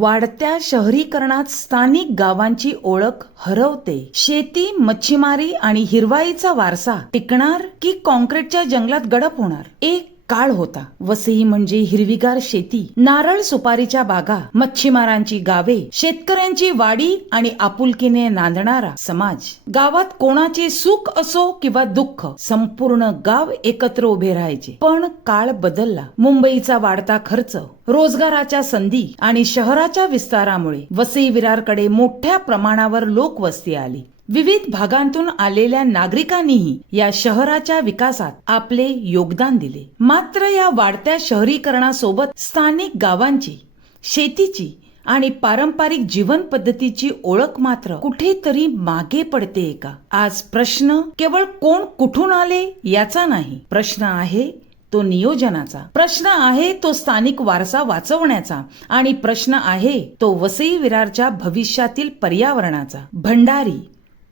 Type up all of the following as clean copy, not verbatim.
वाढत्या शहरीकरणात स्थानिक गावांची ओळख हरवते. शेती, मच्छीमारी आणि हिरवाईचा वारसा टिकणार की कॉन्क्रीटच्या जंगलात गडप होणार? एक काळ होता. वसई म्हणजे हिरवीगार शेती, नारळ सुपारीच्या बागा, मच्छीमारांची गावे, शेतकऱ्यांची वाडी आणि आपुलकीने नांदणारा समाज. गावात कोणाचे सुख असो किंवा दुःख, संपूर्ण गाव एकत्र उभे राहायचे. पण काळ बदलला. मुंबईचा वाढता खर्च, रोजगाराच्या संधी आणि शहराच्या विस्तारामुळे वसई विरारकडे मोठ्या प्रमाणावर लोकवस्ती आली. विविध भागांतून आलेल्या नागरिकांनीही या शहराच्या विकासात आपले योगदान दिले. मात्र या वाढत्या शहरीकरणासोबत स्थानिक गावांची, शेतीची आणि पारंपरिक जीवन पद्धतीची ओळख मात्र कुठेतरी मागे पडते का? आज प्रश्न केवळ कोण कुठून आले याचा नाही. प्रश्न आहे तो नियोजनाचा. प्रश्न आहे तो स्थानिक वारसा वाचवण्याचा. आणि प्रश्न आहे तो वसई विरारच्या भविष्यातील पर्यावरणाचा. भंडारी,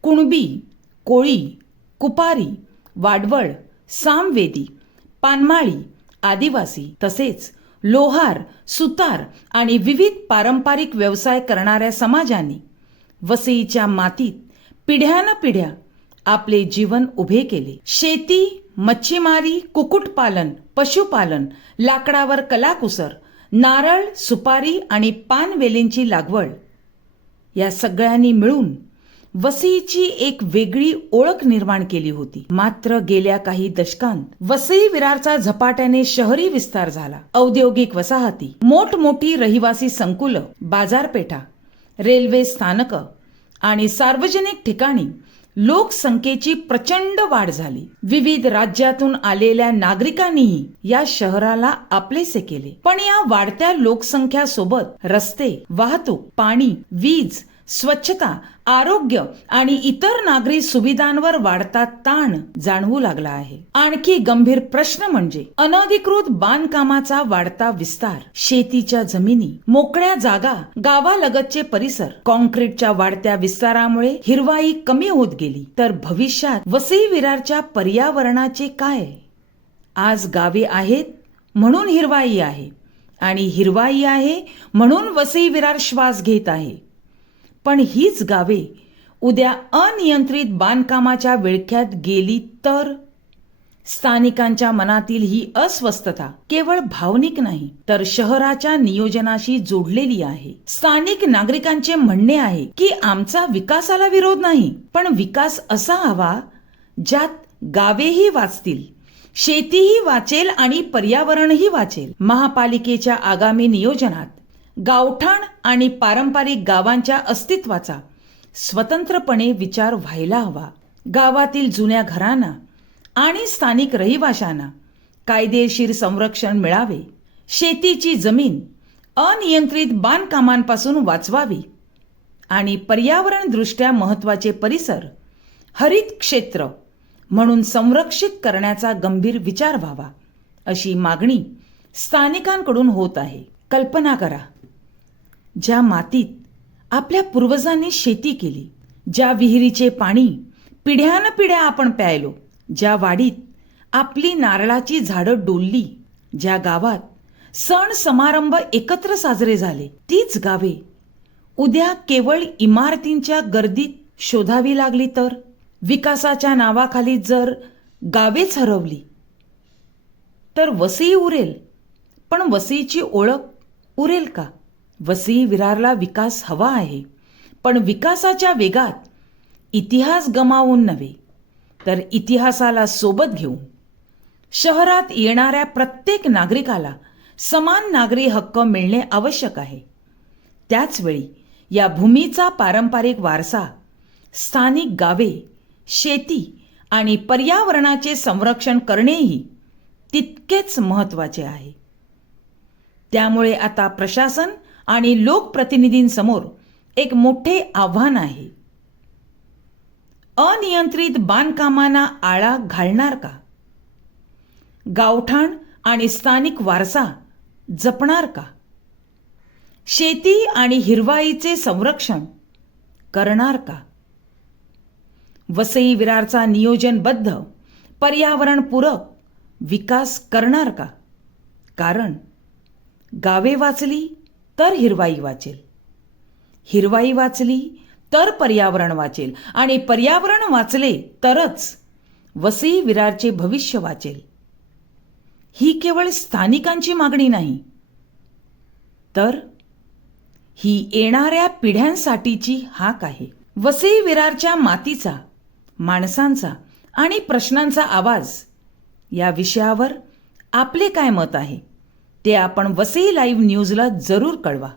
कुणबी, कोळी, कुपारी, वाडवळ, सामवेदी, पानमाळी, आदिवासी तसेच लोहार, सुतार आणि विविध पारंपरिक व्यवसाय करणाऱ्या समाजांनी वसईच्या मातीत पिढ्यानपिढ्या आपले जीवन उभे केले. शेती, मच्छीमारी, कुक्कुटपालन, पशुपालन, लाकडावर कलाकुसर, नारळ, सुपारी आणि पानवेलींची लागवड या सगळ्यांनी मिळून वसईची एक वेगळी ओळख निर्माण केली होती. मात्र गेल्या काही दशकांत वसई विरारचा झपाट्याने शहरी विस्तार झाला. औद्योगिक वसाहती, मोठमोठी रहिवासी संकुलं, बाजारपेठा, रेल्वे स्थानक आणि सार्वजनिक ठिकाणी लोकसंख्येची प्रचंड वाढ झाली. विविध राज्यातून आलेल्या नागरिकांनीही या शहराला आपलेसे केले. पण या वाढत्या लोकसंख्यासोबत रस्ते, वाहतूक, पाणी, वीज, स्वच्छता, आरोग्य आणि इतर नागरी सुविधांवर वाढता ताण जाणवू लागला आहे. आणखी गंभीर प्रश्न म्हणजे अनधिकृत बांधकामाचा वाढता विस्तार. शेतीच्या जमिनी, मोकळ्या जागा, गावालगतचे परिसर. कॉन्क्रीटच्या वाढत्या विस्तारामुळे हिरवाई कमी होत गेली. तर भविष्यात वसई विरारच्या पर्यावरणाचे काय? आज गावे आहेत म्हणून हिरवाई आहे आणि हिरवाई आहे म्हणून वसई विरार श्वास घेत आहे. पण हीच गावे उद्या अनियंत्रित बांधकामाच्या विळख्यात गेली तर? स्थानिकांच्या मनातील ही अस्वस्थता केवळ भावनिक नाही तर शहराच्या नियोजनाशी जोडलेली आहे. स्थानिक नागरिकांचे म्हणणे आहे की आमचा विकासाला विरोध नाही, पण विकास असा हवा ज्यात गावेही वाचतील, शेतीही वाचेल आणि पर्यावरणही वाचेल. महापालिकेच्या आगामी नियोजनात गावठाण आणि पारंपरिक गावांच्या अस्तित्वाचा स्वतंत्रपणे विचार व्हायला हवा. गावातील जुन्या घरांना आणि स्थानिक रहिवाशांना कायदेशीर संरक्षण मिळावे. शेतीची जमीन अनियंत्रित बांधकामांपासून वाचवावी आणि पर्यावरणदृष्ट्या महत्त्वाचे परिसर हरित क्षेत्र म्हणून संरक्षित करण्याचा गंभीर विचार व्हावा, अशी मागणी स्थानिकांकडून होत आहे. कल्पना करा, ज्या मातीत आपल्या पूर्वजांनी शेती केली, ज्या विहिरीचे पाणी पिढ्यानपिढ्या आपण प्यायलो, ज्या वाडीत आपली नारळाची झाडं डोलली, ज्या गावात सण समारंभ एकत्र साजरे झाले, तीच गावे उद्या केवळ इमारतींच्या गर्दीत शोधावी लागली तर? विकासाच्या नावाखाली जर गावेच हरवली तर वसई उरेल, पण वसईची ओळख उरेल का? वसई विरारला विकास हवा आहे, पण विकासाच्या वेगात इतिहास गमावून नव्हे तर इतिहासाला सोबत घेऊन शहरात येणाऱ्या प्रत्येक नागरिकाला समान नागरी हक्क मिळणे आवश्यक आहे. त्याचवेळी या भूमीचा पारंपरिक वारसा, स्थानिक गावे, शेती आणि पर्यावरणाचे संरक्षण करणेही तितकेच महत्त्वाचे आहे. त्यामुळे आता प्रशासन आणि लोकप्रतिनिधींसमोर एक मोठे आव्हान आहे. अनियंत्रित बांधकामांना आळा घालणार का? गावठाण आणि स्थानिक वारसा जपणार का? शेती आणि हिरवाईचे संरक्षण करणार का? वसई विरारचा नियोजनबद्ध, पर्यावरणपूरक विकास करणार का? कारण गावे वाचली तर हिरवाई वाचेल. हिरवाई वाचली तर पर्यावरण वाचेल आणि पर्यावरण वाचले तरच वसई विरारचे भविष्य वाचेल. ही केवळ स्थानिकांची मागणी नाही, तर ही येणाऱ्या पिढ्यांसाठीची हाक आहे. वसई विरारच्या मातीचा, माणसांचा आणि प्रश्नांचा आवाज या विषयावर आपले काय मत आहे ते आपण वसई लाईव्ह न्यूजला जरूर कळवा.